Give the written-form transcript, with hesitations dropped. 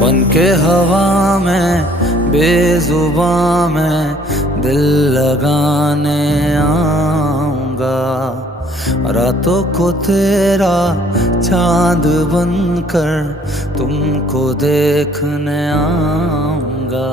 बन के हवा में बेजुबां में दिल लगाने आऊंगा। रातों को तेरा चांद बनकर तुमको देखने आऊंगा।